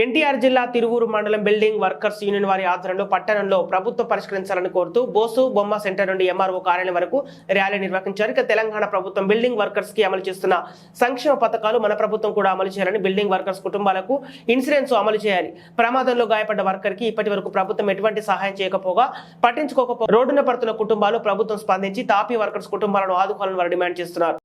ఎన్టీఆర్ జిల్లా తిరువూరు మండలం building workers union వారి ఆధ్వర్యంలో పట్టణంలో ప్రభుత్వం పరిష్కరించాలని కోరుతూ బోసు బొమ్మ సెంటర్ నుండి ఎంఆర్ఓ కార్యాలయం వరకు ర్యాలీ నిర్వహించారు. ఇక తెలంగాణ ప్రభుత్వం బిల్డింగ్ వర్కర్స్ కి అమలు చేస్తున్న సంక్షేమ పథకాలు మన ప్రభుత్వం కూడా అమలు చేయాలని, బిల్డింగ్ వర్కర్స్ కుటుంబాలకు ఇన్సూరెన్స్ అమలు చేయాలి. ప్రమాదంలో గాయపడ్డ వర్కర్ కి ఇప్పటి వరకు ప్రభుత్వం ఎటువంటి సహాయం చేయకపోగా పట్టించుకోకపోగా రోడ్డున పడుతున్న కుటుంబాలు ప్రభుత్వం స్పందించి తాపీ వర్కర్స్ కుటుంబాలను ఆదుకోవాలని వారు డిమాండ్ చేస్తున్నారు.